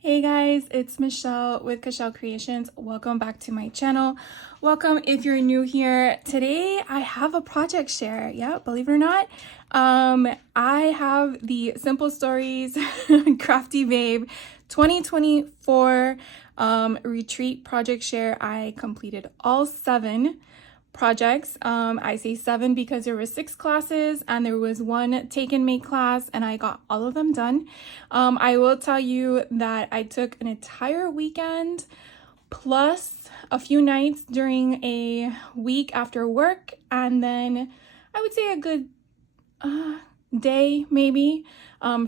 Hey guys, it's Michelle with Michelle Creations. Welcome back to my channel. Welcome if you're new here. Today I have a project share. Yeah, believe it or not. I have the Simple Stories Crafty Babe 2024 retreat project share. I completed all 7 projects. I say 7 because there were 6 classes and there was 1 take and make class, and I got all of them done. I will tell you that I took an entire weekend plus a few nights during a week after work, and then I would say a good day maybe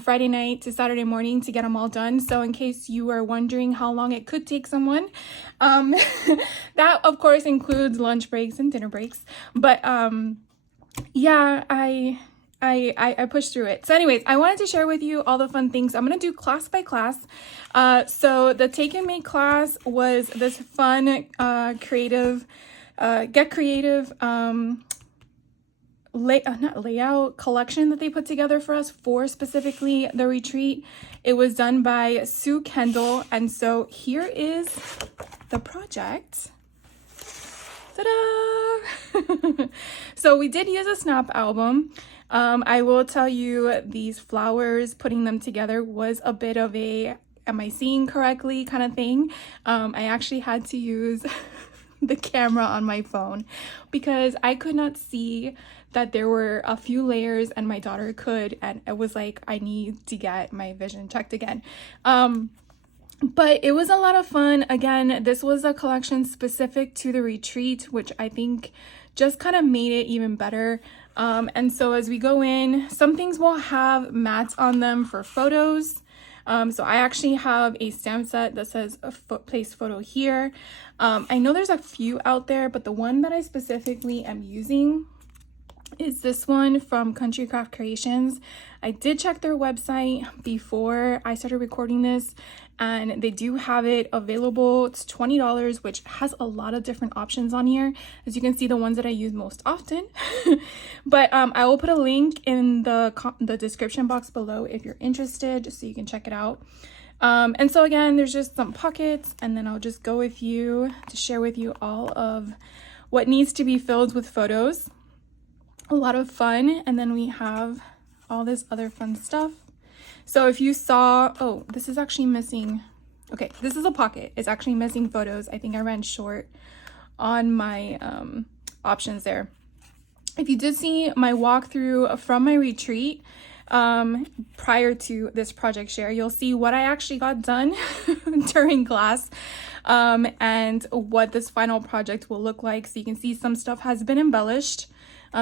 Friday night to Saturday morning to get them all done. So in case you are wondering how long it could take someone, that of course includes lunch breaks and dinner breaks, but yeah, I pushed through it. So anyways, I wanted to share with you all the fun things. I'm gonna do class by class. So the take and make class was this fun creative get creative not layout collection that they put together for us for specifically the retreat. It was done by Sue Kendall, and so here is the project. Ta-da! So we did use a snap album. I will tell you, these flowers, putting them together was a bit of a am I seeing correctly kind of thing. I actually had to use the camera on my phone because I could not see that there were a few layers and my daughter could, and it was like, I need to get my vision checked again. But it was a lot of fun. Again, this was a collection specific to the retreat, which I think just kind of made it even better. And so as we go in, some things will have mats on them for photos. So I actually have a stamp set that says place photo here. I know there's a few out there, but the one that I specifically am using is this one from Country Craft Creations. I did check their website before I started recording this, and they do have it available. It's $20, which has a lot of different options on here. As you can see, the ones that I use most often. But I will put a link in the description box below if you're interested, just so you can check it out. And so again, there's just some pockets, and then I'll just go with you to share with you all of what needs to be filled with photos. A lot of fun. And then we have all this other fun stuff. So if you saw, oh, this is actually missing. Okay, this is a pocket. It's actually missing photos. I think I ran short on my options there. If you did see my walkthrough from my retreat prior to this project share, you'll see what I actually got done during class and what this final project will look like. So you can see some stuff has been embellished.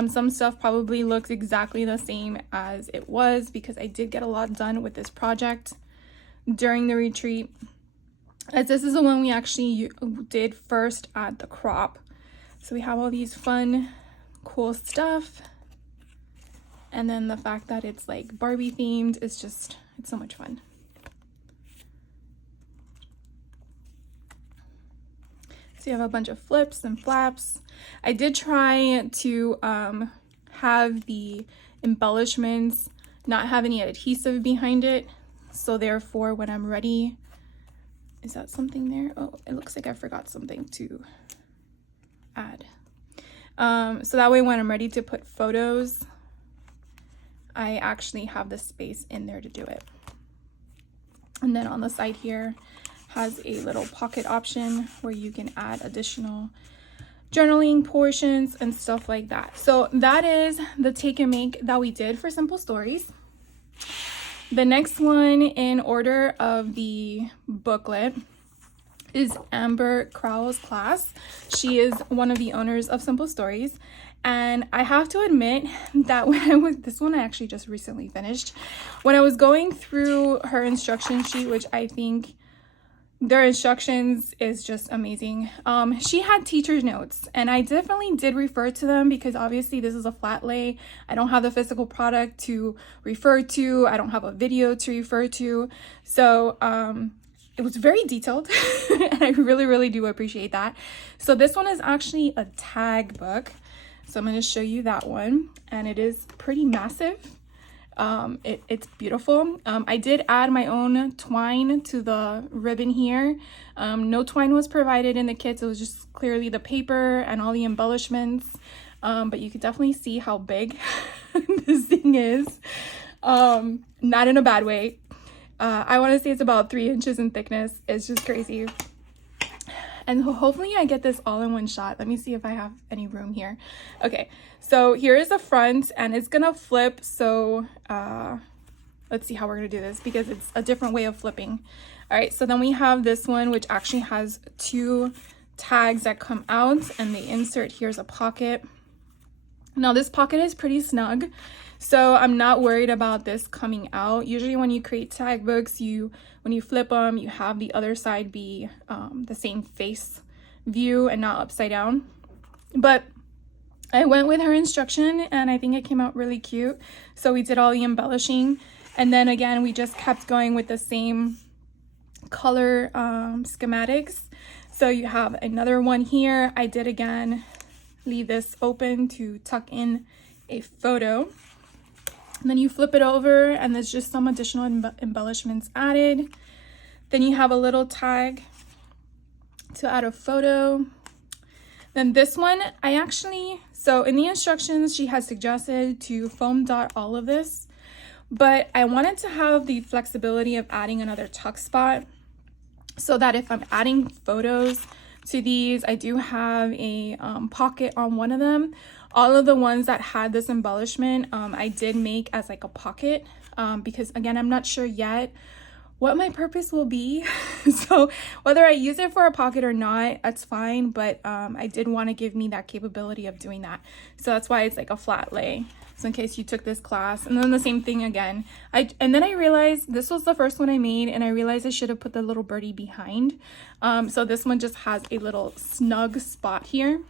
Some stuff probably looks exactly the same as it was because I did get a lot done with this project during the retreat, as this is the one we actually did first at the crop. So we have all these fun, cool stuff. And then the fact that it's like Barbie themed is just, it's so much fun. So you have a bunch of flips and flaps. I did try to have the embellishments not have any adhesive behind it. So therefore, when I'm ready, is that something there? Oh, it looks like I forgot something to add. So that way when I'm ready to put photos, I actually have the space in there to do it. And then on the side here has a little pocket option where you can add additional journaling portions and stuff like that. So that is the take and make that we did for Simple Stories. The next one in order of the booklet is Amber Crowell's class. She is one of the owners of Simple Stories. And I have to admit that this one I actually just recently finished. When I was going through her instruction sheet, which I think their instructions is just amazing. She had teacher's notes, and I definitely did refer to them because obviously this is a flat lay. I don't have the physical product to refer to. I don't have a video to refer to. So it was very detailed and I really do appreciate that. So this one is actually a tag book. So I'm going to show you that one, and it is pretty massive. It's beautiful. I did add my own twine to the ribbon here. No twine was provided in the kit, so it was just clearly the paper and all the embellishments. But you could definitely see how big this thing is. Not in a bad way. I want to say it's about 3 inches in thickness. It's just crazy. And hopefully I get this all in one shot. Let me see if I have any room here. Okay, so here is the front, and it's gonna flip. So let's see how we're gonna do this, because it's a different way of flipping. All right, so then we have this one, which actually has 2 tags that come out, and they insert. Here's a pocket. Now this pocket is pretty snug, so I'm not worried about this coming out. Usually when you create tag books, when you flip them, you have the other side be the same face view and not upside down. But I went with her instruction, and I think it came out really cute. So we did all the embellishing, and then again we just kept going with the same color schematics. So you have another one here. I did again leave this open to tuck in a photo, and then you flip it over, and there's just some additional embellishments added. Then you have a little tag to add a photo. Then this one, so in the instructions, she has suggested to foam dot all of this, but I wanted to have the flexibility of adding another tuck spot, so that if I'm adding photos to these, I do have a pocket on one of them. All of the ones that had this embellishment, I did make as like a pocket, because again, I'm not sure yet what my purpose will be. So whether I use it for a pocket or not, that's fine, but I did want to give me that capability of doing that. So that's why it's like a flat lay, so in case you took this class. And then the same thing again. And then I realized this was the first one I made, and I realized I should have put the little birdie behind. So this one just has a little snug spot here.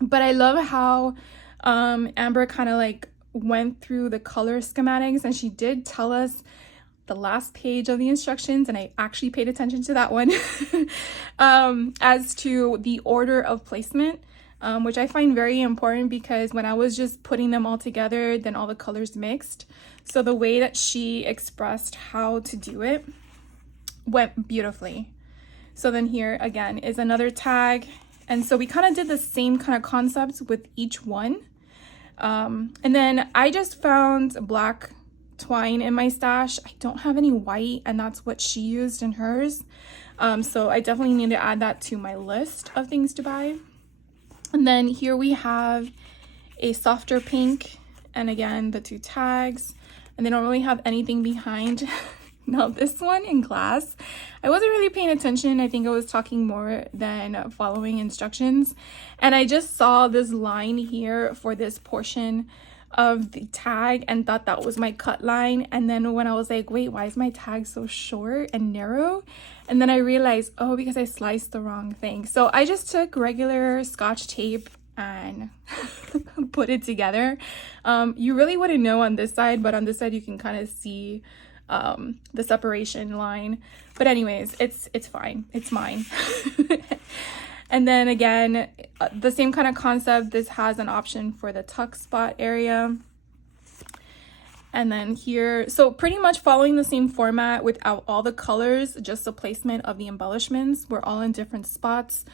But I love how Amber kind of like went through the color schematics, and she did tell us the last page of the instructions, and I actually paid attention to that one, as to the order of placement, which I find very important, because when I was just putting them all together, then all the colors mixed. So the way that she expressed how to do it went beautifully. So then here again is another tag. And so we kind of did the same kind of concepts with each one. And then I just found black twine in my stash. I don't have any white, and that's what she used in hers. So I definitely need to add that to my list of things to buy. And then here we have a softer pink, and again, the 2 tags, and they don't really have anything behind. Now this one in class, I wasn't really paying attention. I think I was talking more than following instructions. And I just saw this line here for this portion of the tag and thought that was my cut line. And then when I was like, wait, why is my tag so short and narrow? And then I realized, oh, because I sliced the wrong thing. So I just took regular Scotch tape and put it together. You really wouldn't know on this side, but on this side you can kind of see the separation line. But anyways, it's fine. It's mine. And then again, the same kind of concept. This has an option for the tuck spot area. And then here, so pretty much following the same format without all the colors, just the placement of the embellishments. We're all in different spots.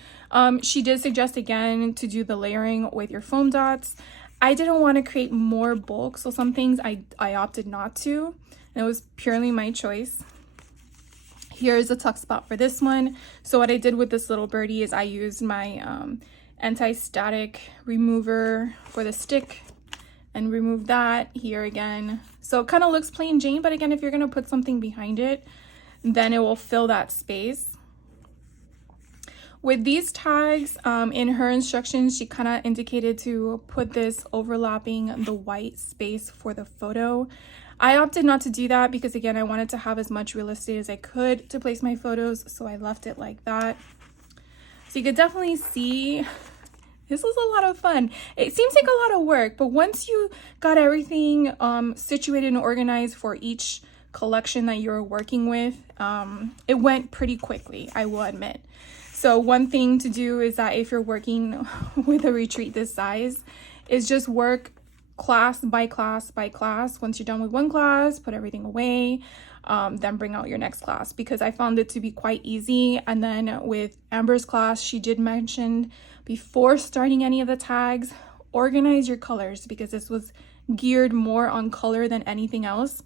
She did suggest again to do the layering with your foam dots. I didn't want to create more bulk, so some things I opted not to. And it was purely my choice. Here's a tuck spot for this one. So what I did with this little birdie is I used my anti-static remover for the stick and remove that here again. So it kind of looks plain Jane, but again, if you're going to put something behind it, then it will fill that space. With these tags, in her instructions, she kind of indicated to put this overlapping the white space for the photo. I opted not to do that because again, I wanted to have as much real estate as I could to place my photos, so I left it like that. So you could definitely see this was a lot of fun. It seems like a lot of work, but once you got everything situated and organized for each collection that you're working with, it went pretty quickly, I will admit. So one thing to do is that if you're working with a retreat this size, is just work class by class by class. Once you're done with one class, put everything away, then bring out your next class, because I found it to be quite easy. And then with Amber's class, she did mention before starting any of the tags, organize your colors, because this was geared more on color than anything else.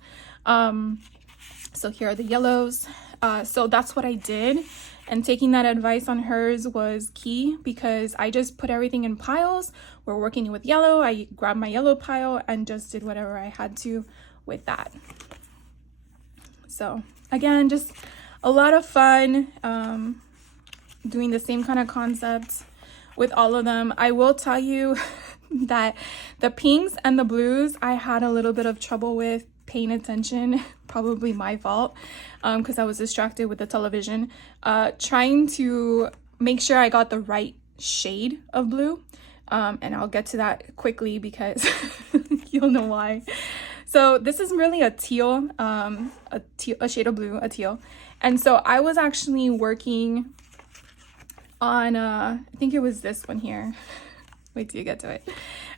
So here are the yellows. So that's what I did. And taking that advice on hers was key, because I just put everything in piles. We're working with yellow. I grabbed my yellow pile and just did whatever I had to with that. So again, just a lot of fun doing the same kind of concepts with all of them. I will tell you that the pinks and the blues, I had a little bit of trouble with paying attention. Probably my fault, because I was distracted with the television, trying to make sure I got the right shade of blue. And I'll get to that quickly, because you'll know why. So this is really a teal, a shade of blue, a teal. And so I was actually working on, I think it was this one here. Wait till you get to it.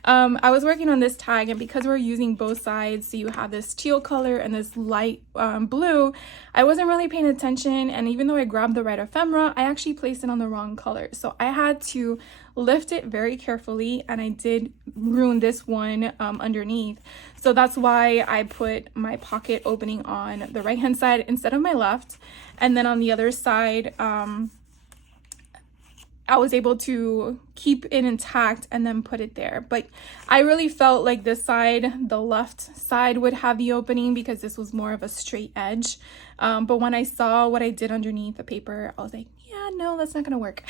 I was working on this tag, and because we're using both sides, so you have this teal color and this light blue, I wasn't really paying attention. And even though I grabbed the right ephemera, I actually placed it on the wrong color. So I had to lift it very carefully, and I did ruin this one underneath. So that's why I put my pocket opening on the right hand side instead of my left. And then on the other side, I was able to keep it intact and then put it there. But I really felt like this side, the left side, would have the opening, because this was more of a straight edge. But when I saw what I did underneath the paper, I was like, yeah, no, that's not gonna work.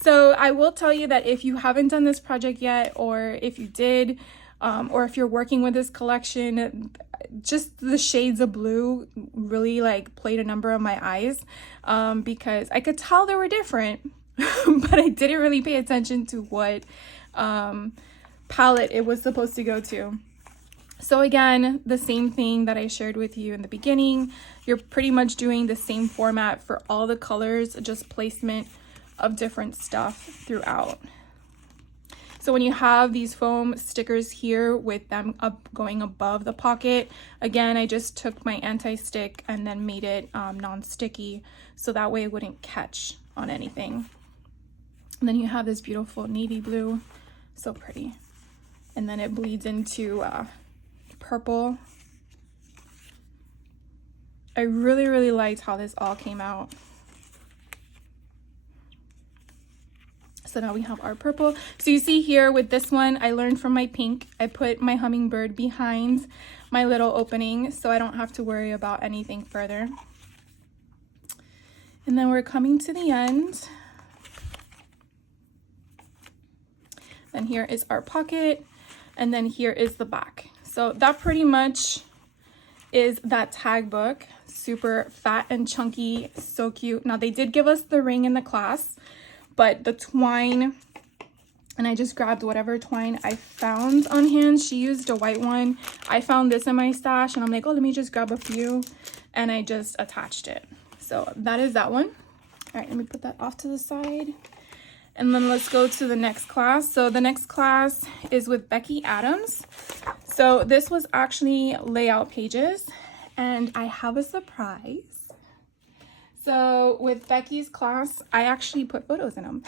So I will tell you that if you haven't done this project yet, or if you did, or if you're working with this collection, just the shades of blue really like played a number on my eyes, because I could tell they were different. But I didn't really pay attention to what palette it was supposed to go to. So again, the same thing that I shared with you in the beginning. You're pretty much doing the same format for all the colors, just placement of different stuff throughout. So when you have these foam stickers here with them up going above the pocket, again, I just took my anti-stick and then made it non-sticky, so that way it wouldn't catch on anything. And then you have this beautiful navy blue, so pretty. And then it bleeds into purple. I really, really liked how this all came out. So now we have our purple. So you see here with this one, I learned from my pink. I put my hummingbird behind my little opening, so I don't have to worry about anything further. And then we're coming to the end. Then here is our pocket, and then here is the back. So that pretty much is that tag book. Super fat and chunky, so cute. Now they did give us the ring in the class, but the twine, and I just grabbed whatever twine I found on hand. She used a white one. I found this in my stash, and I'm like, oh, let me just grab a few, and I just attached it. So that is that one. All right, let me put that off to the side. And then let's go to the next class. So the next class is with Becky Adams. So this was actually layout pages, and I have a surprise. So with Becky's class, I actually put photos in them.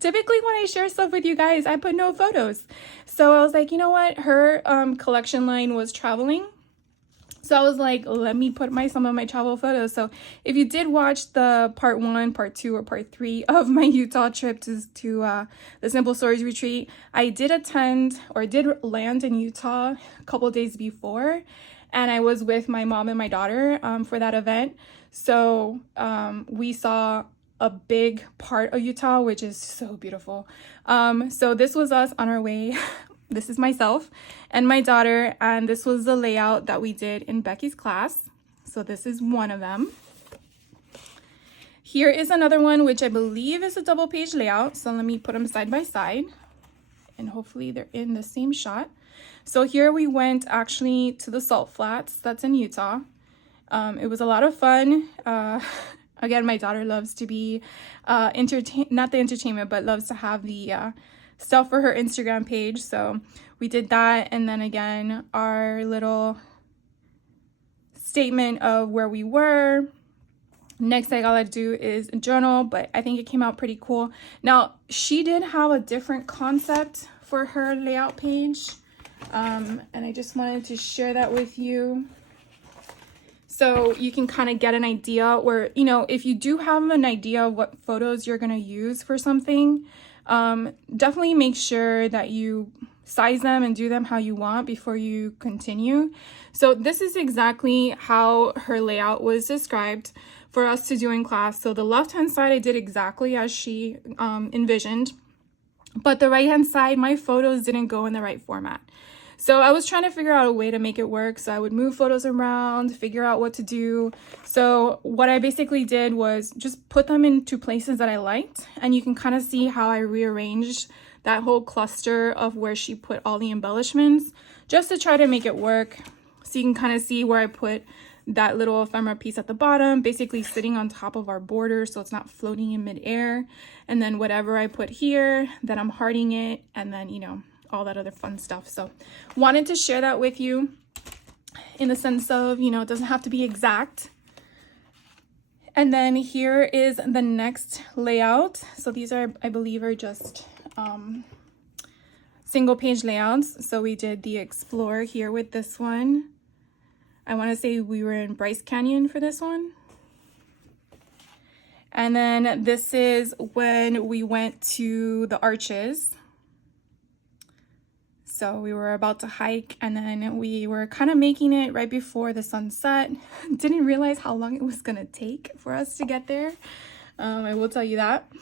Typically when I share stuff with you guys, I put no photos. So I was like, you know what? Her collection line was traveling. So I was like, let me put some of my travel photos. So if you did watch the part 1, part 2, or part 3 of my Utah trip to the Simple Stories retreat, I did attend, or did land in Utah a couple days before. And I was with my mom and my daughter for that event. So we saw a big part of Utah, which is so beautiful. So this was us on our way. This is myself and my daughter, and this was the layout that we did in Becky's class. So this is one of them. Here is another one, which I believe is a double page layout. So let me put them side by side, and hopefully they're in the same shot. So here we went actually to the Salt Flats, that's in Utah. It was a lot of fun. Again, my daughter loves to be not the entertainment, but loves to have the stuff for her Instagram page. So we did that. And then again, our little statement of where we were. Next I gotta do is a journal, but I think it came out pretty cool. Now, she did have a different concept for her layout page, and I just wanted to share that with you. So you can kind of get an idea where, you know, if you do have an idea of what photos you're gonna use for something, definitely make sure that you size them and do them how you want before you continue. So this is exactly how her layout was described for us to do in class. So the left hand side I did exactly as she envisioned, but the right hand side, my photos didn't go in the right format. So I was trying to figure out a way to make it work. So I would move photos around, figure out what to do. So what I basically did was just put them into places that I liked, and you can kind of see how I rearranged that whole cluster of where she put all the embellishments just to try to make it work. So you can kind of see where I put that little ephemera piece at the bottom, basically sitting on top of our border so it's not floating in midair. And then whatever I put here, then I'm hearting it, and then, you know, all that other fun stuff. So wanted to share that with you in the sense of, you know, it doesn't have to be exact. And then here is the next layout. So these are, I believe, are just single page layouts. So we did the Explore here with this one. I want to say we were in Bryce Canyon for this one. And then this is when we went to the Arches. So we were about to hike, and then we were kind of making it right before the sunset. Didn't realize how long it was gonna take for us to get there. I will tell you that.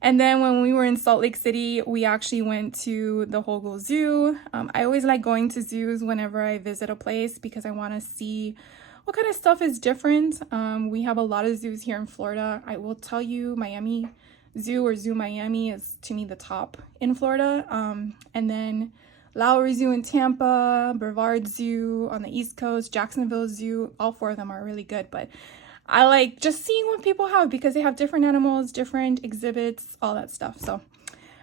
And then when we were in Salt Lake City, we actually went to the Hogle Zoo. I always like going to zoos whenever I visit a place because I want to see what kind of stuff is different. We have a lot of zoos here in Florida. I will tell you, Miami Zoo or Zoo Miami is to me the top in Florida. And then Lowry Zoo in Tampa, Brevard Zoo on the East Coast, Jacksonville Zoo, all four of them are really good. But I like just seeing what people have because they have different animals, different exhibits, all that stuff. So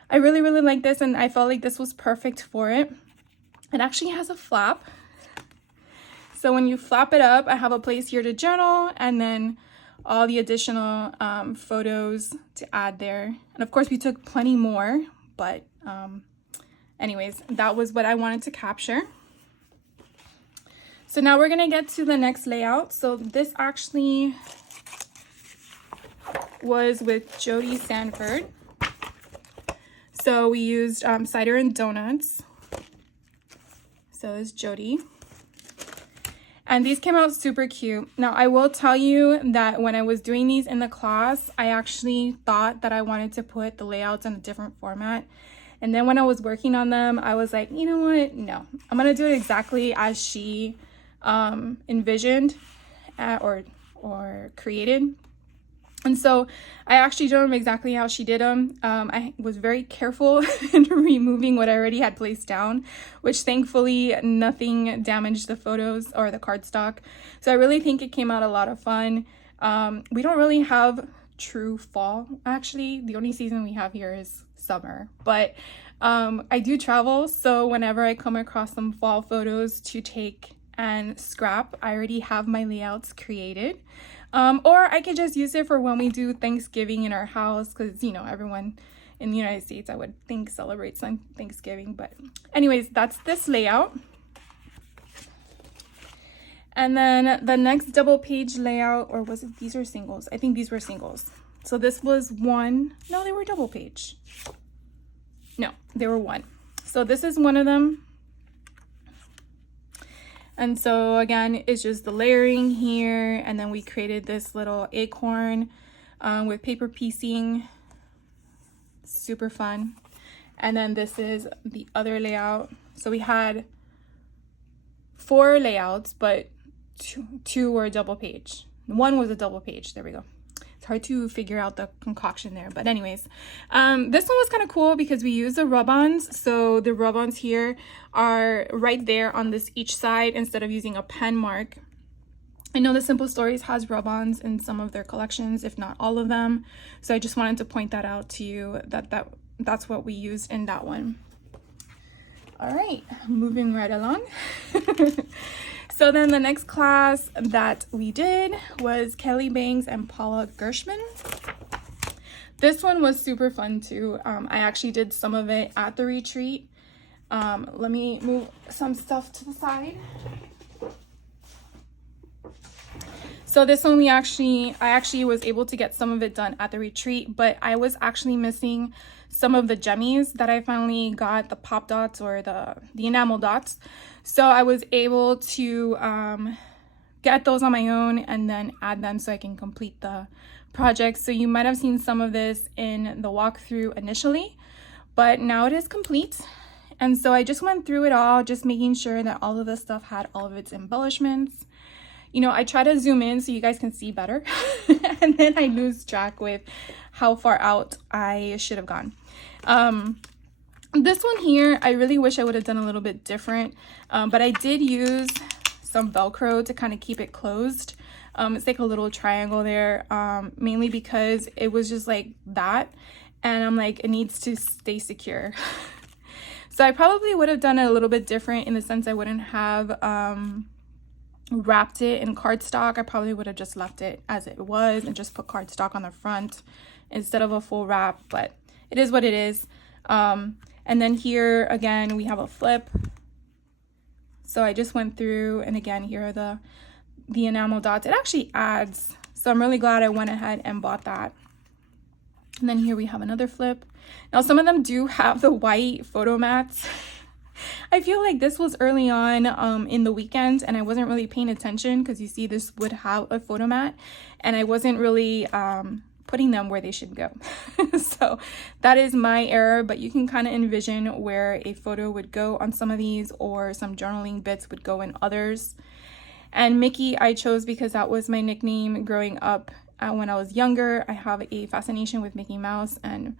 I really, really like this, and I felt like this was perfect for it. It actually has a flap. So when you flap it up, I have a place here to journal, and then all the additional photos to add there. And of course we took plenty more, but anyways, that was what I wanted to capture. So now we're gonna get to the next layout. So this actually was with Jodie Sanford. So we used cider and donuts. So it's Jodie. And these came out super cute. Now I will tell you that when I was doing these in the class, I actually thought that I wanted to put the layouts in a different format. And then when I was working on them, I was like, you know what? No, I'm gonna do it exactly as she envisioned or created. And so I actually did them exactly how she did them. I was very careful in removing what I already had placed down, which thankfully nothing damaged the photos or the cardstock. So I really think it came out a lot of fun. We don't really have true fall. Actually, the only season we have here is summer, but I do travel. So whenever I come across some fall photos to take and scrap, I already have my layouts created. Or I could just use it for when we do Thanksgiving in our house, because, you know, everyone in the United States, I would think, celebrates on Thanksgiving. But anyways, that's this layout. And then the next double page layout, or was it, these are singles? I think these were singles. So this was one, no, they were double page. No, they were one. So this is one of them. And so again, it's just the layering here, and then we created this little acorn with paper piecing, super fun. And then this is the other layout. So we had 4 layouts, but two were a double page. One was a double page, there we go. It's hard to figure out the concoction there, but anyways, this one was kind of cool because we used the rub-ons. So the rub-ons here are right there on this each side instead of using a pen mark. I know the Simple Stories has rub-ons in some of their collections, if not all of them. So I just wanted to point that out to you, that's what we used in that one. All right, moving right along. So then the next class that we did was Kelly Bangs and Paula Gershman. This one was super fun too. I actually did some of it at the retreat. Let me move some stuff to the side. So this one I actually was able to get some of it done at the retreat, but I was actually missing some of the jemmies that I finally got, the pop dots or the enamel dots. So I was able to get those on my own and then add them so I can complete the project. So you might have seen some of this in the walkthrough initially, but now it is complete. And so I just went through it all, just making sure that all of the stuff had all of its embellishments. You know, I try to zoom in so you guys can see better, and then I lose track with how far out I should have gone. This one here, I really wish I would have done a little bit different, but I did use some Velcro to kind of keep it closed. It's like a little triangle there, mainly because it was just like that, and I'm like, it needs to stay secure. So I probably would have done it a little bit different in the sense I wouldn't have wrapped it in cardstock. I probably would have just left it as it was and just put cardstock on the front instead of a full wrap, but it is what it is. And then here again we have a flip. So I just went through, and again here are the enamel dots. It actually adds, so I'm really glad I went ahead and bought that. And then here we have another flip. Now some of them do have the white photo mats. I feel like this was early on in the weekend, and I wasn't really paying attention because you see this would have a photo mat, and I wasn't really putting them where they should go. So that is my error, but you can kind of envision where a photo would go on some of these, or some journaling bits would go in others. And Mickey I chose because that was my nickname growing up when I was younger. I have a fascination with Mickey Mouse, and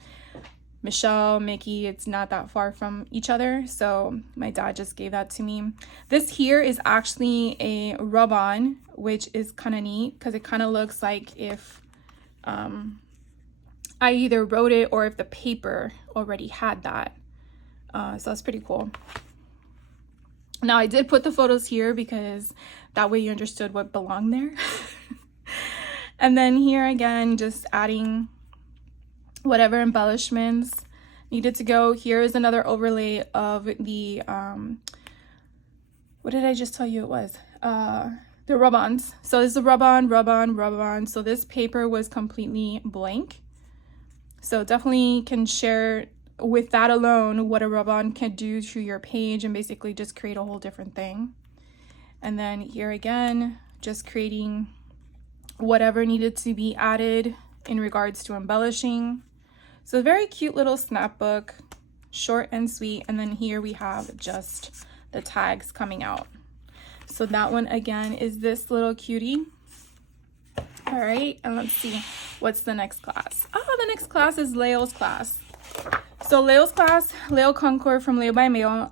Michelle, Mickey, it's not that far from each other, so my dad just gave that to me. This here is actually a rub-on, which is kind of neat because it kind of looks like if I either wrote it or if the paper already had that. So that's pretty cool. Now I did put the photos here because that way you understood what belonged there. And then here again, just adding whatever embellishments needed to go. Here is another overlay of the what did I just tell you it was? The rub-ons. So this is the rub-on. So this paper was completely blank. So definitely can share with that alone what a rub-on can do to your page and basically just create a whole different thing. And then here again, just creating whatever needed to be added in regards to embellishing. So a very cute little snapbook, short and sweet. And then here we have just the tags coming out. So that one again is this little cutie. All right, and let's see, what's the next class? Oh, the next class is Leo's class. So Leo's class, Leo Concord from Leo by Mail.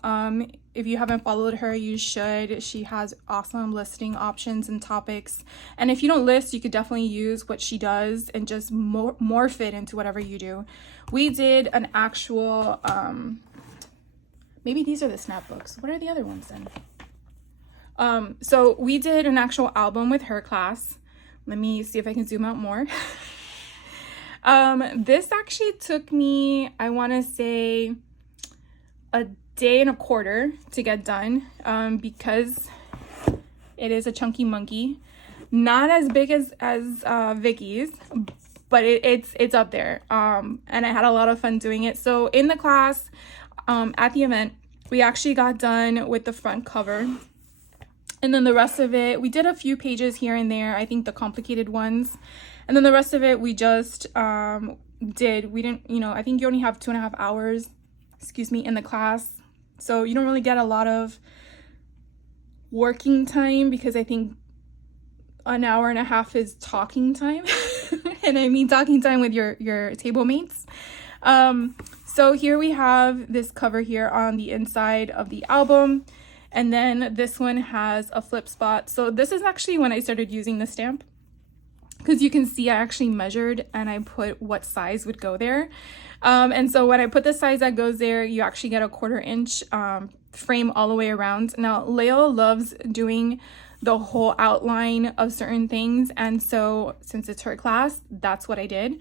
If you haven't followed her, you should. She has awesome listing options and topics. And if you don't list, you could definitely use what she does and just morph it into whatever you do. We did an actual, maybe these are the snapbooks. What are the other ones then? So we did an actual album with her class. Let me see if I can zoom out more. This actually took me, I want to say, a day and a quarter to get done, because it is a chunky monkey, not as big as Vicky's, but it's up there, and I had a lot of fun doing it. So in the class, at the event, we actually got done with the front cover, and then the rest of it, we did a few pages here and there, I think the complicated ones, and then the rest of it we just we didn't, you know, I think you only have 2.5 hours, in the class. So you don't really get a lot of working time because I think an hour and a half is talking time. And I mean talking time with your table mates. So here we have this cover here on the inside of the album. And then this one has a flip spot. So this is actually when I started using the stamp. because you can see I actually measured and I put what size would go there. And so when I put the size that goes there, you actually get a 1/4 inch frame all the way around. Now, Leo loves doing the whole outline of certain things. And so since it's her class, that's what I did,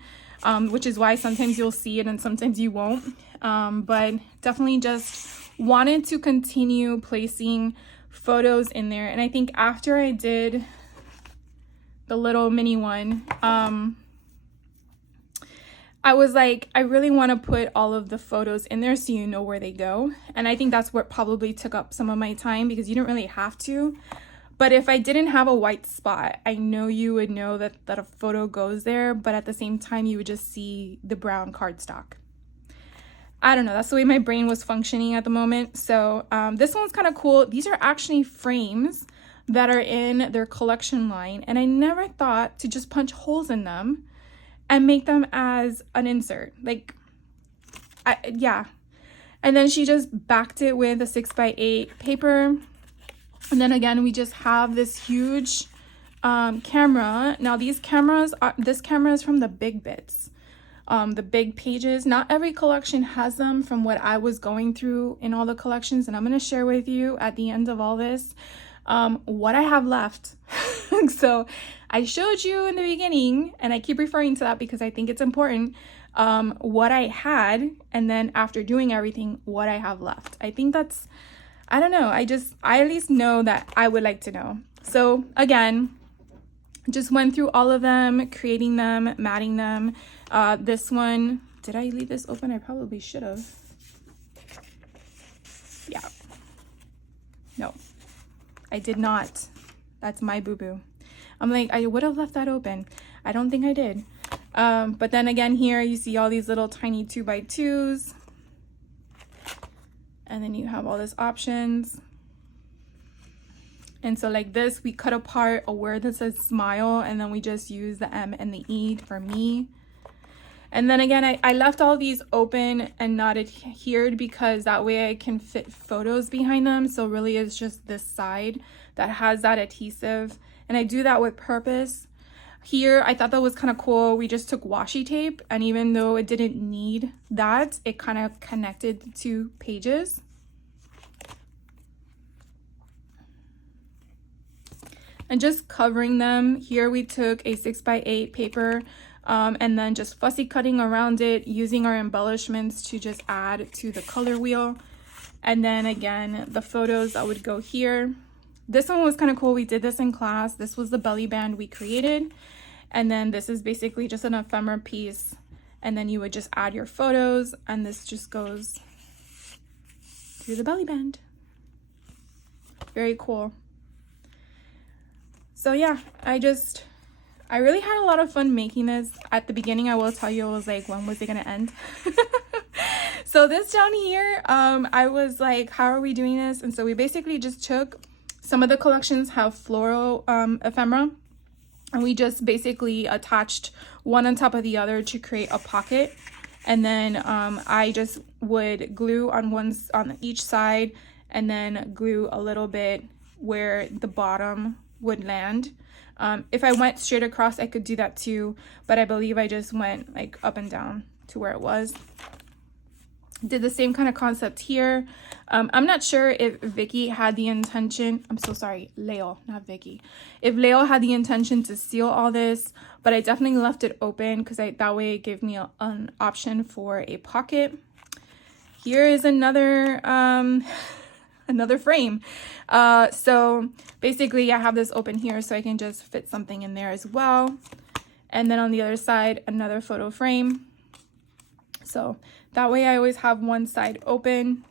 which is why sometimes you'll see it and sometimes you won't. But definitely just wanted to continue placing photos in there. And I think after I did the little mini one, I was like, I really want to put all of the photos in there so you know where they go. And I think that's what probably took up some of my time, because you didn't really have to. But if I didn't have a white spot, I know you would know that a photo goes there, but at the same time, you would just see the brown cardstock. I don't know, that's the way my brain was functioning at the moment. So this one's kind of cool. These are actually frames that are in their collection line, and I never thought to just punch holes in them and make them as an insert. Like, yeah. And then she just backed it with a 6x8 paper. And then again, we just have this huge camera. Now this camera is from the Big Bits, the big pages. Not every collection has them, from what I was going through in all the collections. And I'm going to share with you at the end of all this what I have left. So I showed you in the beginning, and I keep referring to that because I think it's important, what I had, and then after doing everything, what I have left. I think that's, I don't know, I at least know that I would like to know. So again, just went through all of them, creating them, matting them. This one, did I leave this open? I probably should have. Yeah. No, I did not. That's my boo-boo. I'm like, I would have left that open. I don't think I did. But then again, here you see all these little tiny 2x2s. And then you have all these options. And so like this, we cut apart a word that says smile, and then we just use the M and the E for me. And then again, I left all these open and not adhered because that way I can fit photos behind them. So really it's just this side that has that adhesive. And I do that with purpose. Here, I thought that was kind of cool. We just took washi tape, and even though it didn't need that, it kind of connected the two pages. And just covering them, here we took a 6x8 paper, and then just fussy cutting around it, using our embellishments to just add to the color wheel. And then again, the photos that would go here. This one was kind of cool. We did this in class. This was the belly band we created. And then this is basically just an ephemera piece. And then you would just add your photos, and this just goes through the belly band. Very cool. So yeah, I really had a lot of fun making this. At the beginning, I will tell you, I was like, when was it gonna end? So this down here, I was like, how are we doing this? And so we basically just took, some of the collections have floral ephemera, and we just basically attached one on top of the other to create a pocket. And then I just would glue on each side, and then glue a little bit where the bottom would land. If I went straight across, I could do that too, but I believe I just went like up and down to where it was. Did the same kind of concept here. I'm not sure if Vicky had the intention, I'm so sorry, Leo, not Vicky. If Leo had the intention to seal all this, but I definitely left it open because that way it gave me an option for a pocket. Here is another frame. So basically I have this open here so I can just fit something in there as well. And then on the other side, another photo frame. So that way I always have one side open.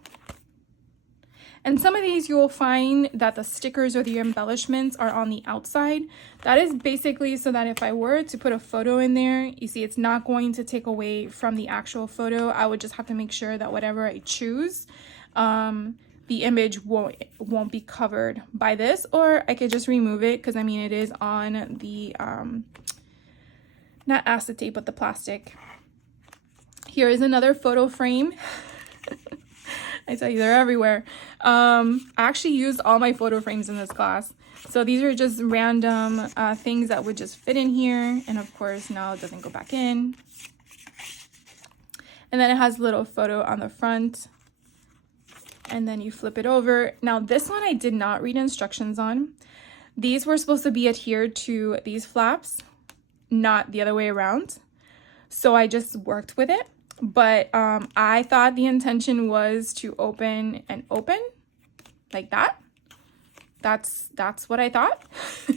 And some of these you will find that the stickers or the embellishments are on the outside. That is basically so that if I were to put a photo in there, you see it's not going to take away from the actual photo. I would just have to make sure that whatever I choose, the image won't be covered by this, or I could just remove it because I mean it is on the not acetate but the plastic. Here is another photo frame. I tell you, they're everywhere. I actually used all my photo frames in this class. So these are just random things that would just fit in here. And of course, now it doesn't go back in. And then it has a little photo on the front. And then you flip it over. Now this one I did not read instructions on. These were supposed to be adhered to these flaps, not the other way around. So I just worked with it. But I thought the intention was to open and open like that. That's what I thought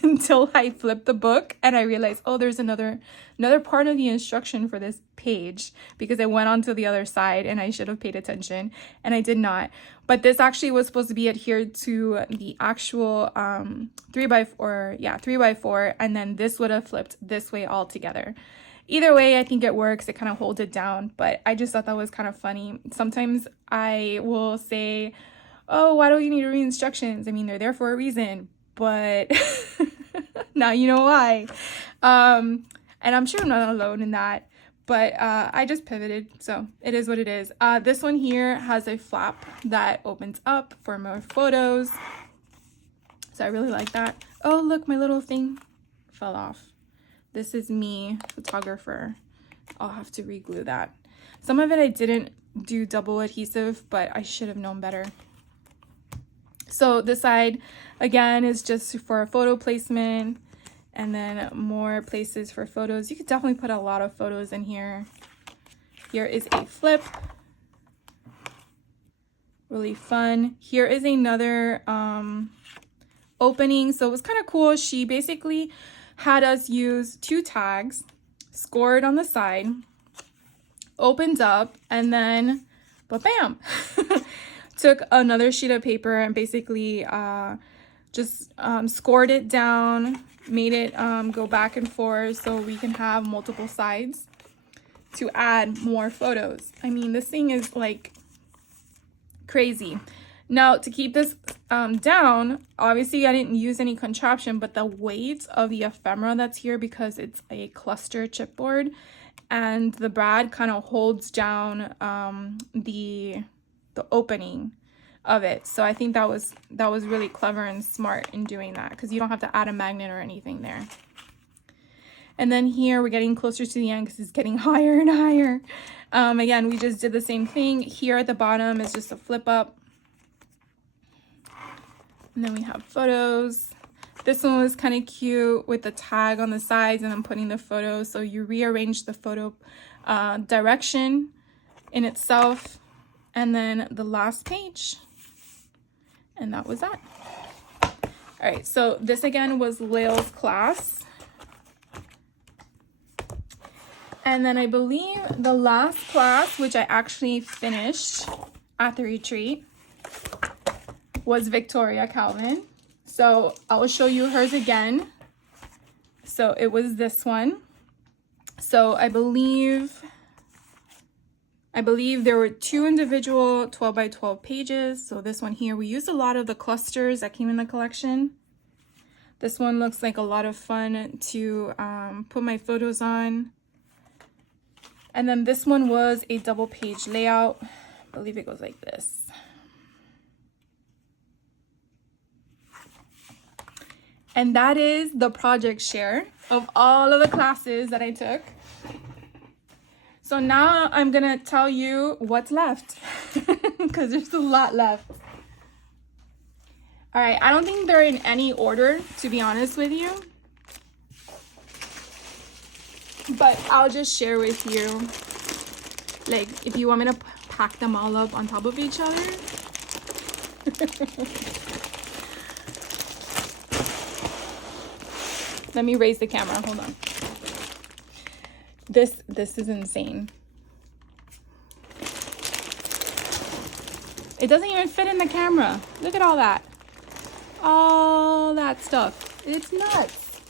until I flipped the book and I realized, oh, there's another part of the instruction for this page, because I went on to the other side and I should have paid attention and I did not. But this actually was supposed to be adhered to the actual 3x4, and then this would have flipped this way all together. Either way, I think it works. It kind of holds it down, but I just thought that was kind of funny. Sometimes I will say, oh, why don't you need to read instructions? I mean, they're there for a reason, but now you know why. And I'm sure I'm not alone in that, but I just pivoted, so it is what it is. This one here has a flap that opens up for more photos, so I really like that. Oh, look, my little thing fell off. This is me, photographer. I'll have to re-glue that. Some of it I didn't do double adhesive, but I should have known better. So this side, again, is just for a photo placement, and then more places for photos. You could definitely put a lot of photos in here. Here is a flip. Really fun. Here is another opening. So it was kind of cool. She basically had us use 2 tags, scored on the side, opened up, and then, bam, took another sheet of paper and basically just scored it down, made it go back and forth so we can have multiple sides to add more photos. I mean, this thing is like crazy. Now, to keep this down, obviously I didn't use any contraption, but the weight of the ephemera that's here, because it's a cluster chipboard, and the brad kind of holds down the opening of it. So I think that was really clever and smart in doing that, because you don't have to add a magnet or anything there. And then here we're getting closer to the end because it's getting higher and higher. Again, we just did the same thing. Here at the bottom is just a flip up. And then we have photos. This one was kind of cute with the tag on the sides and then putting the photos. So you rearrange the photo direction in itself. And then the last page. And that was that. All right, so this again was Lail's class. And then I believe the last class, which I actually finished at the retreat, was Victoria Calvin. So I'll show you hers again. So it was this one. So I believe there were 2 individual 12 by 12 pages. So this one here, we used a lot of the clusters that came in the collection. This one looks like a lot of fun to put my photos on. And then this one was a double page layout. I believe it goes like this. And that is the project share of all of the classes that I took. So now I'm gonna tell you what's left, because there's a lot left. All right, I don't think they're in any order, to be honest with you. But I'll just share with you, like, if you want me to pack them all up on top of each other. Let me raise the camera, hold on. This is insane. It doesn't even fit in the camera. Look at all that. All that stuff. It's nuts.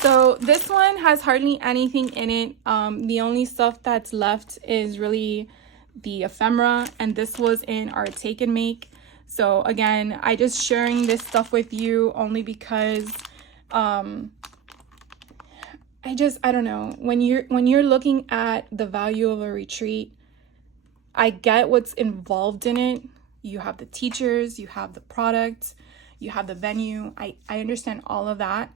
So this one has hardly anything in it. The only stuff that's left is really the ephemera, and this was in our take and make. So again, I just sharing this stuff with you only because I don't know, when you're looking at the value of a retreat, I get what's involved in it. You have the teachers, you have the product, you have the venue. I understand all of that.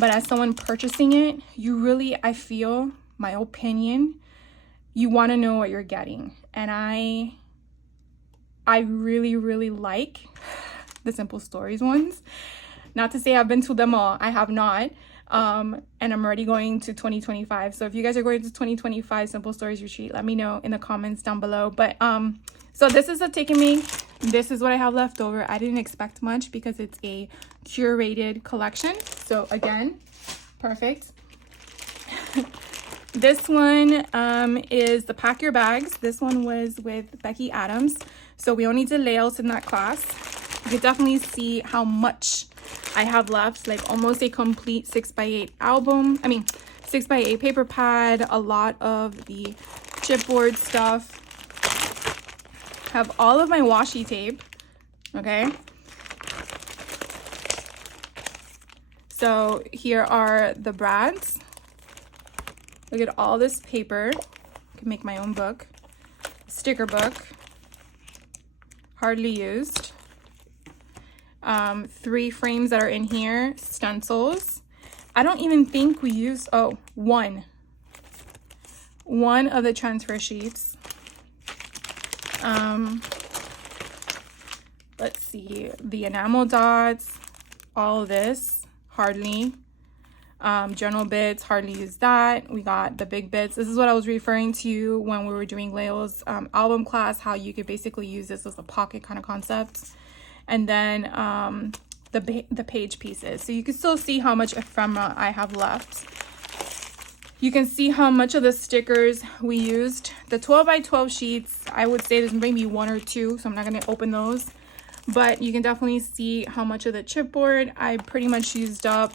But as someone purchasing it, you really, I feel, my opinion, you want to know what you're getting. And I really, really like the Simple Stories ones. Not to say I've been to them all. I have not. And I'm already going to 2025. So if you guys are going to 2025 Simple Stories retreat, let me know in the comments down below. But so this is a take and make. This is what I have left over. I didn't expect much because it's a curated collection. So again, perfect. This one is the Pack Your Bags. This one was with Becky Adams. So we only did layouts in that class. You can definitely see how much I have left, like almost a complete 6x8 album. I mean, 6x8 paper pad, a lot of the chipboard stuff. Have all of my washi tape, okay? So here are the brads. Look at all this paper. I can make my own book. Sticker book. Hardly used. 3 frames that are in here. Stencils. I don't even think we used, one of the transfer sheets. Let's see, the enamel dots, all of this, hardly. Journal bits, hardly used that. We got the big bits. This is what I was referring to when we were doing Leo's album class, how you could basically use this as a pocket kind of concept. And then the page pieces. So you can still see how much ephemera I have left. You can see how much of the stickers we used. The 12x12 sheets, I would say there's maybe 1 or 2, so I'm not going to open those. But you can definitely see how much of the chipboard I pretty much used up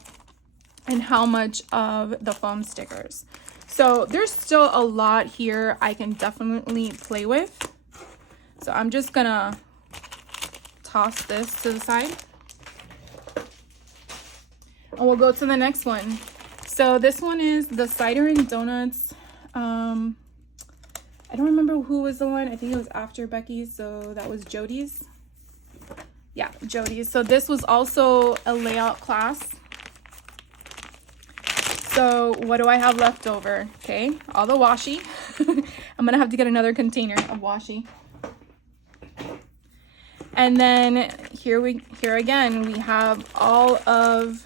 and how much of the foam stickers. So there's still a lot here I can definitely play with. So I'm just going to toss this to the side. And we'll go to the next one. So this one is the cider and donuts. I don't remember who was the one. I think it was after Becky's, so that was Jodie's. Yeah, Jodie's. So this was also a layout class. So what do I have left over? Okay, all the washi. I'm gonna have to get another container of washi. And then here again we have all of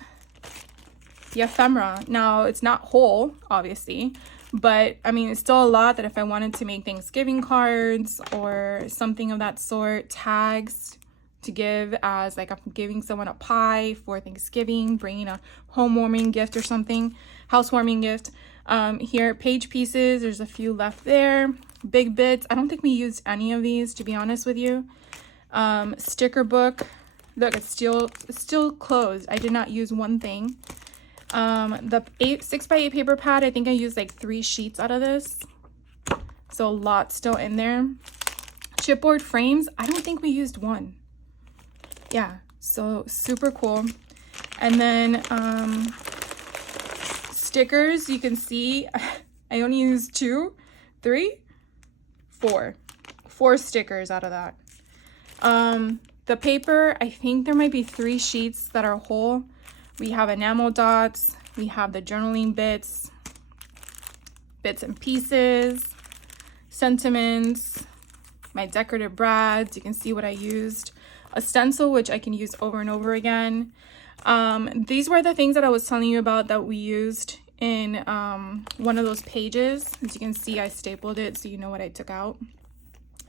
the ephemera. Now it's not whole, obviously, but I mean it's still a lot that if I wanted to make Thanksgiving cards or something of that sort, tags to give as like I'm giving someone a pie for Thanksgiving, bringing a home-warming gift or something, housewarming gift. Here, page pieces, there's a few left there. Big bits, I don't think we used any of these, to be honest with you. Sticker book, look, it's still closed. I did not use one thing. The 6x8 paper pad, I think I used like 3 sheets out of this, so a lot still in there. Chipboard frames, I don't think we used one. Yeah, so super cool. And then stickers, you can see I only used 2, 3, 4 stickers out of that. The paper, I think there might be 3 sheets that are whole. We have enamel dots, we have the journaling bits and pieces, sentiments, my decorative brads. You can see what I used. A stencil, which I can use over and over again. These were the things that I was telling you about that we used in one of those pages. As you can see, I stapled it so you know what I took out.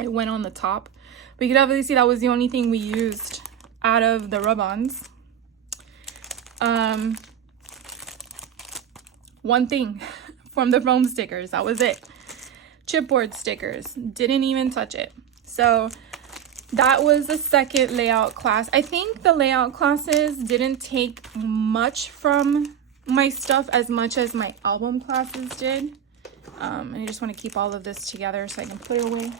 It went on the top. But you can definitely see that was the only thing we used out of the rub-ons. One thing from the foam stickers, that was it. Chipboard stickers, didn't even touch it. So that was the second layout class. I think the layout classes didn't take much from my stuff as much as my album classes did. And I just want to keep all of this together so I can put it away.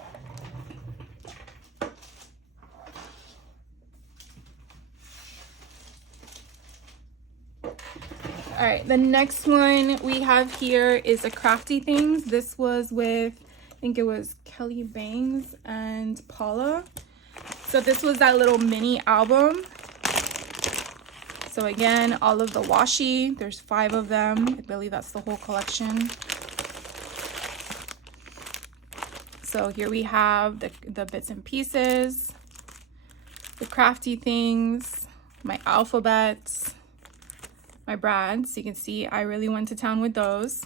All right, the next one we have here is a crafty things. This was with, I think it was Kelly Bangs and Paula. So this was that little mini album. So again, all of the washi, there's 5 of them. I believe that's the whole collection. So here we have the bits and pieces, the crafty things, my alphabets, my brads. You can see I really went to town with those.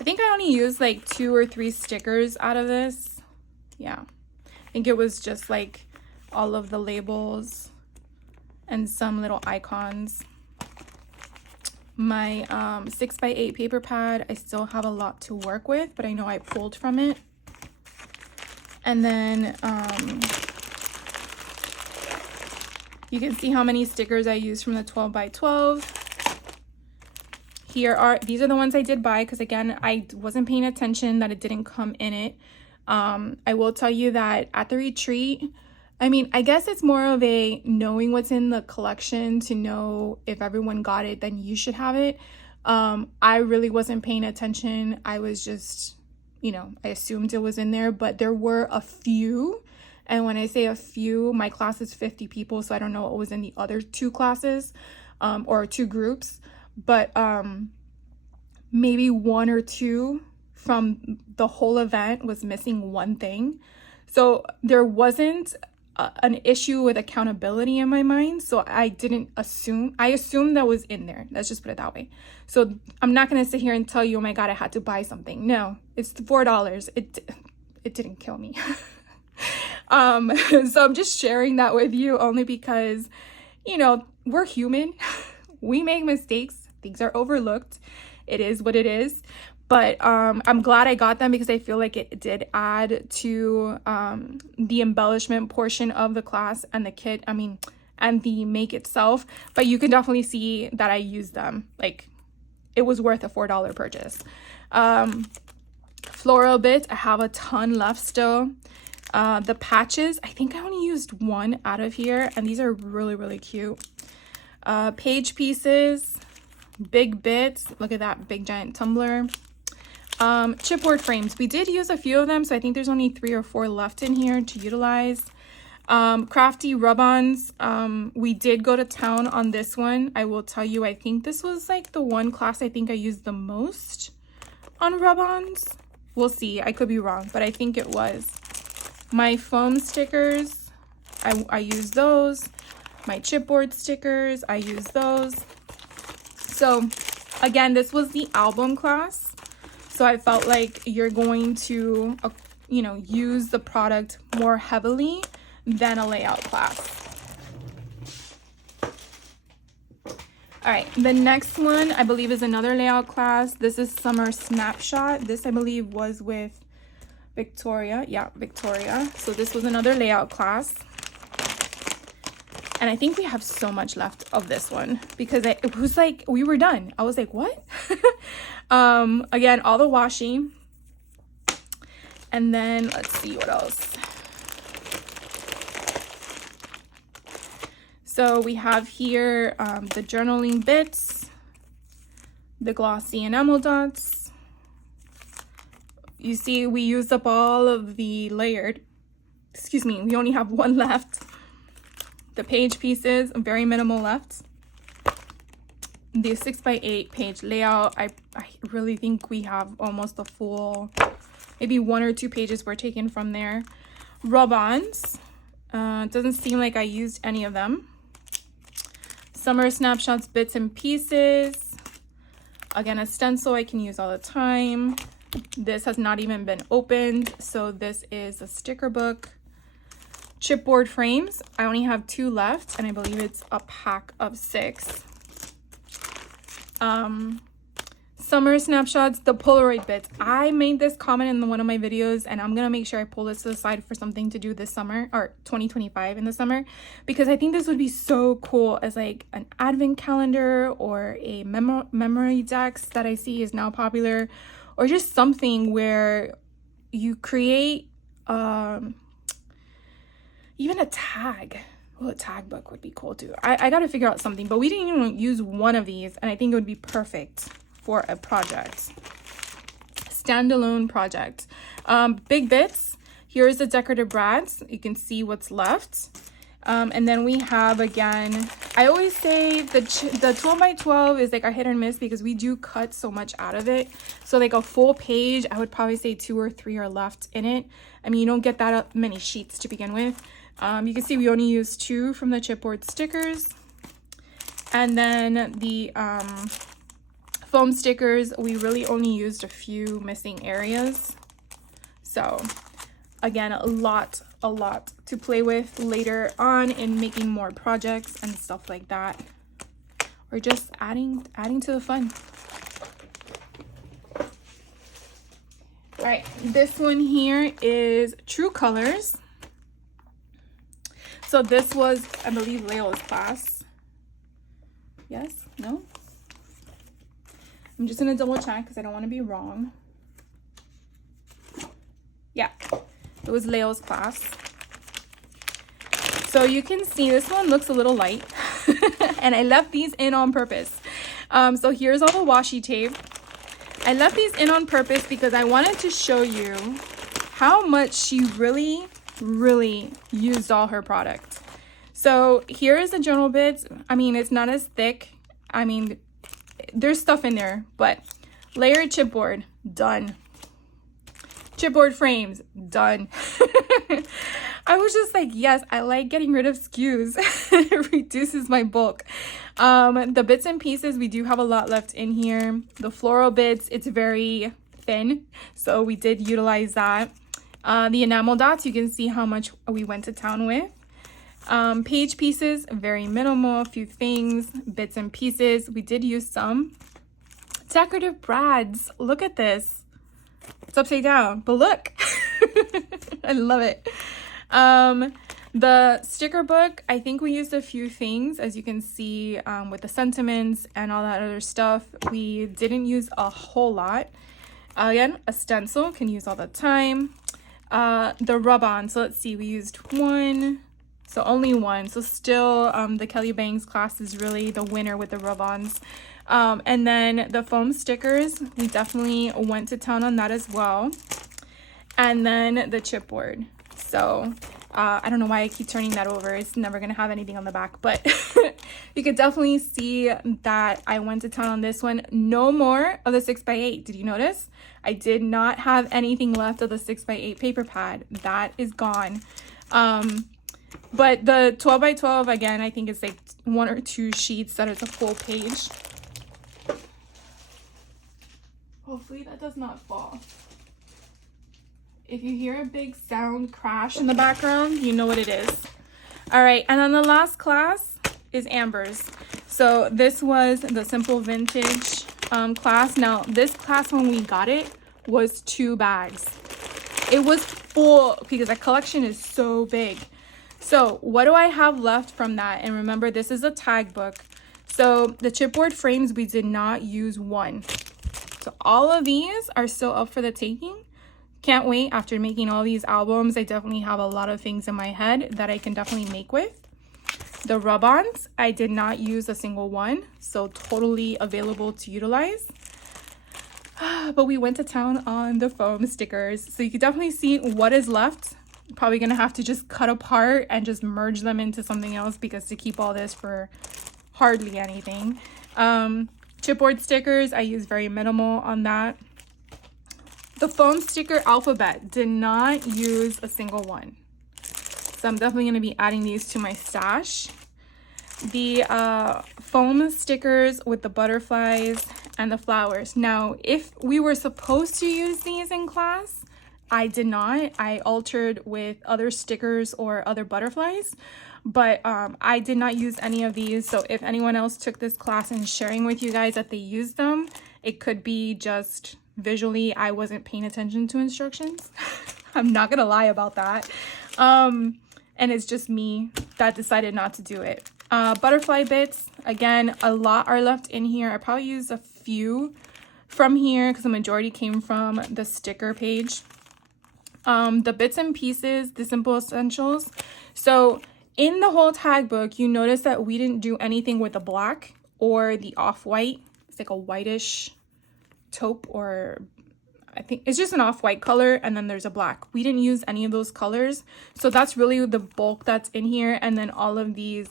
I think I only used like 2 or 3 stickers out of this. Yeah, I think it was just like all of the labels and some little icons. My 6x8 paper pad, I still have a lot to work with, but I know I pulled from it. And then you can see how many stickers I used from the 12x12. These are the ones I did buy because again, I wasn't paying attention that it didn't come in it. I will tell you that at the retreat, I mean, I guess it's more of a knowing what's in the collection to know if everyone got it, then you should have it. I really wasn't paying attention. I was just, you know, I assumed it was in there, but there were a few. And when I say a few, my class is 50 people, so I don't know what was in the other 2 classes or 2 groups, but maybe 1 or 2 from the whole event was missing one thing. So there wasn't an issue with accountability in my mind, so I didn't assume. I assumed that was in there. Let's just put it that way. So I'm not gonna sit here and tell you, oh my god, I had to buy something. No, it's $4. It didn't kill me. So I'm just sharing that with you only because, you know, we're human. We make mistakes. Things are overlooked. It is what it is. But I'm glad I got them because I feel like it did add to the embellishment portion of the class and the kit, I mean, and the make itself. But you can definitely see that I used them. Like, it was worth a $4 purchase. Floral bits, I have a ton left still. The patches, I think I only used 1 out of here, and these are really, really cute. Page pieces, big bits. Look at that big giant tumbler. Chipboard frames, we did use a few of them, so I think there's only 3 or 4 left in here to utilize. Crafty rub-ons, we did go to town on this one. I will tell you, I think this was like the one class I think I used the most on rub-ons. We'll see, I could be wrong, but I think it was. My foam stickers, I used those. My chipboard stickers, I used those. So again, this was the album class. So I felt like you're going to, you know, use the product more heavily than a layout class. All right, the next one I believe is another layout class. This is Summer Snapshot. This I believe was with Victoria. Yeah, Victoria. So this was another layout class. And I think we have so much left of this one because it was like, we were done. I was like, what? Again, all the washi. And then let's see what else. So we have here the journaling bits, the glossy enamel dots. You see, we used up all of the layered. Excuse me, we only have 1 left. The page pieces, very minimal left. The 6x8 page layout, I really think we have almost a full, maybe 1 or 2 pages were taken from there. Rub-ons, doesn't seem like I used any of them. Summer snapshots, bits and pieces. Again, a stencil I can use all the time. This has not even been opened, so this is a sticker book. Chipboard frames, I only have 2 left, and I believe it's a pack of 6. Summer snapshots, the Polaroid bits. I made this comment in one of my videos, and I'm gonna make sure I pull this to the side for something to do this summer, or 2025 in the summer, because I think this would be so cool as like an advent calendar or a memory decks that I see is now popular, or just something where you create even a tag. Well, a tag book would be cool too. I gotta figure out something, but we didn't even use one of these, and I think it would be perfect for a project. Standalone project. Big bits. Here's the decorative brads. You can see what's left. And then we have, again, I always say the 12 by 12 is like a hit or miss because we do cut so much out of it. So like a full page, I would probably say 2 or 3 are left in it. I mean, you don't get that many sheets to begin with. You can see we only used 2 from the chipboard stickers. And then the foam stickers, we really only used a few missing areas. So again, a lot to play with later on in making more projects and stuff like that, or just adding to the fun. All right, this one here is True Colors. So this was, I believe, Leo's class. Yes? No? I'm just gonna double check because I don't want to be wrong. Yeah, it was Leo's class. So you can see this one looks a little light and I left these in on purpose. So here's all the washi tape. I left these in on purpose because I wanted to show you how much she really used all her product. So here is the journal bits. I mean, it's not as thick. I mean, there's stuff in there, but layered chipboard, done. Chipboard frames, done. I was just like, yes, I like getting rid of SKUs. It reduces my bulk. The bits and pieces, we do have a lot left in here. The floral bits, it's very thin, so we did utilize that. The enamel dots, you can see how much we went to town with. Page pieces, very minimal, a few things. Bits and pieces, we did use some. Decorative brads, look at this. It's upside down, but look. I love it. The sticker book, I think we used a few things, as you can see, with the sentiments and all that other stuff. We didn't use a whole lot. Again, a stencil, can use all the time. The rub-on, so let's see, we used 1, so only 1. So still, the Kelly Bangs class is really the winner with the rub-ons. And then the foam stickers, we definitely went to town on that as well. And then the chipboard. So I don't know why I keep turning that over. It's never going to have anything on the back, but you could definitely see that I went to town on this one. No more of the 6x8. Did you notice? I did not have anything left of the 6x8 paper pad. That is gone. But the 12x12, again, I think it's like 1 or 2 sheets that is a full page. Hopefully that does not fall. If you hear a big sound crash in the background, you know what it is. All right, and then the last class is Amber's. So this was the Simple Vintage class. Now, this class, when we got it, was 2 bags. It was full because the collection is so big. So what do I have left from that? And remember, this is a tag book. So the chipboard frames, we did not use 1. So all of these are still up for the taking. Can't wait. After making all these albums, I definitely have a lot of things in my head that I can definitely make with. The rub-ons, I did not use a single one, so totally available to utilize. But we went to town on the foam stickers, so you can definitely see what is left. Probably gonna have to just cut apart and just merge them into something else, because to keep all this for hardly anything. Chipboard stickers, I use very minimal on that. The foam sticker alphabet, did not use a single one. So I'm definitely going to be adding these to my stash. The foam stickers with the butterflies and the flowers. Now, if we were supposed to use these in class, I did not. I altered with other stickers or other butterflies, but I did not use any of these. So if anyone else took this class and sharing with you guys that they used them, it could be just visually I wasn't paying attention to instructions. I'm not gonna lie about that. And it's just me that decided not to do it. Butterfly bits, again, a lot are left in here. I probably used a few from here because the majority came from the sticker page. The bits and pieces, the simple essentials. So in the whole tag book, you notice that we didn't do anything with the black or the off-white. It's like a whitish taupe, or I think it's just an off-white color, and then there's a black. We didn't use any of those colors, so that's really the bulk that's in here. And then all of these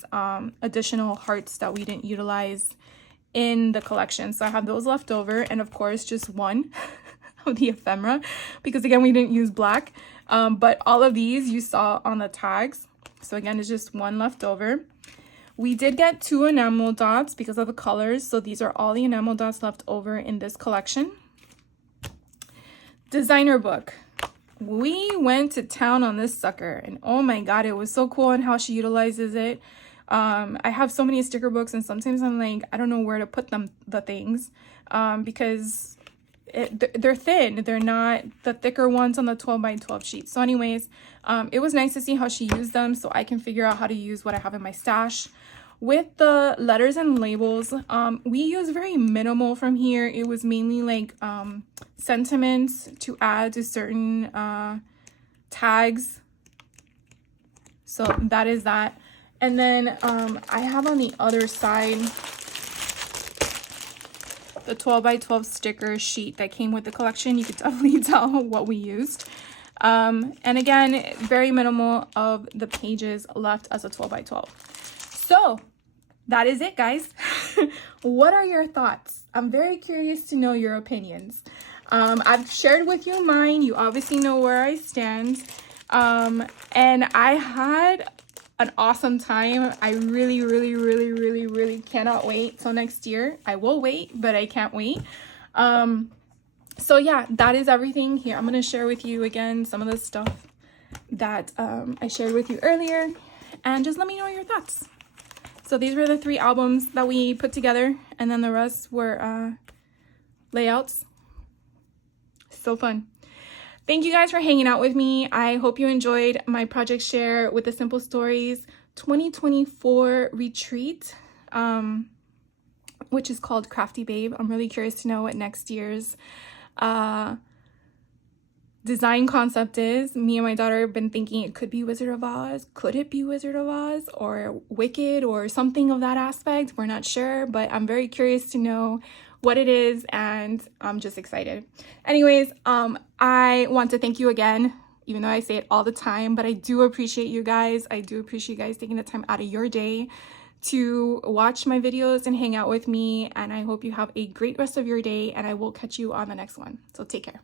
additional hearts that we didn't utilize in the collection, so I have those left over. And of course just one of the ephemera, because again we didn't use black, but all of these you saw on the tags, so again it's just one left over. We did get 2 enamel dots because of the colors, so these are all the enamel dots left over in this collection. Designer book. We went to town on this sucker, and oh my god, it was so cool on how she utilizes it. I have so many sticker books, and sometimes I'm like, I don't know where to put the things, because they're thin. They're not the thicker ones on the 12 by 12 sheet. So anyways, it was nice to see how she used them, so I can figure out how to use what I have in my stash. With the letters and labels, we use very minimal from here. It was mainly like sentiments to add to certain tags. So that is that. And then I have on the other side the 12 by 12 sticker sheet that came with the collection. You could definitely tell what we used. And again, very minimal of the pages left as a 12 by 12. So that is it, guys. What are your thoughts? I'm very curious to know your opinions. I've shared with you mine. You obviously know where I stand. And I had an awesome time. I really cannot wait till next year. I will wait, but I can't wait. So yeah, that is everything here. I'm gonna share with you again some of the stuff that I shared with you earlier, and just let me know your thoughts. So these were the 3 albums that we put together, and then the rest were layouts. So fun. Thank you guys for hanging out with me. I hope you enjoyed my project share with the Simple Stories 2024 retreat, which is called Crafty Babe. I'm really curious to know what next year's design concept is. Me and my daughter have been thinking it could be Wizard of Oz. Could it be Wizard of Oz or Wicked or something of that aspect? We're not sure, but I'm very curious to know what it is, and I'm just excited. Anyways, I want to thank you again, even though I say it all the time, but I do appreciate you guys. I do appreciate you guys taking the time out of your day to watch my videos and hang out with me, and I hope you have a great rest of your day, and I will catch you on the next one. So take care.